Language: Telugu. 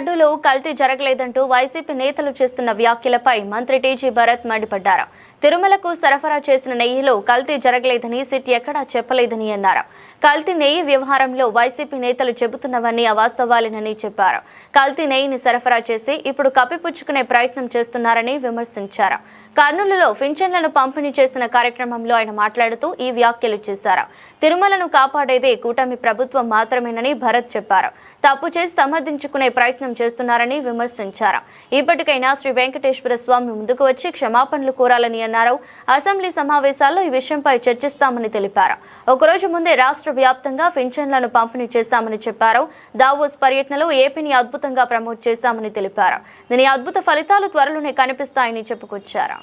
లడ్డూలో కల్తీ జరగలేదంటూ వైసీపీ నేతలు చేస్తున్న వ్యాఖ్యలపై మంత్రి టీజీ భరత్ మండిపడ్డారు. తిరుమలకు సరఫరా చేసిన నెయ్యిలో కల్తీ జరగలేదని సిట్ ఎక్కడా చెప్పలేదని అన్నారు. కల్తీ నెయ్యి వ్యవహారంలో వైసీపీ నేతలు చెబుతున్నవన్నీ అవాస్తవాలేనని చెప్పారు. కల్తీ నెయ్యిని సరఫరా చేసి ఇప్పుడు కప్పిపుచ్చుకునే ప్రయత్నం చేస్తున్నారని విమర్శించారు. కర్నూలులో పింఛన్లను పంపిణీ చేసిన కార్యక్రమంలో ఆయన మాట్లాడుతూ ఈ వ్యాఖ్యలు చేశారు. తిరుమలను కాపాడేదే కూటమి ప్రభుత్వం మాత్రమేనని భరత్ చెప్పారు. తప్పు చేసి సమర్థించుకునే ప్రయత్నం చేస్తున్నారని విమర్శించారు. ఇప్పటికైనా శ్రీ వెంకటేశ్వర స్వామి ముందుకు వచ్చి క్షమాపణలు కోరాలని అన్నారు. అసెంబ్లీ సమావేశాల్లో ఈ విషయంపై చర్చిస్తామని తెలిపారు. ఒకరోజు ముందే రాష్ట్ర వ్యాప్తంగా పింఛన్లను పంపిణీ చేశామని చెప్పారు. దావోస్ పర్యటనలో ఏపీని అద్భుతంగా ప్రమోట్ చేశామని తెలిపారు. దీని అద్భుత ఫలితాలు త్వరలోనే కనిపిస్తాయని చెప్పుకొచ్చారు.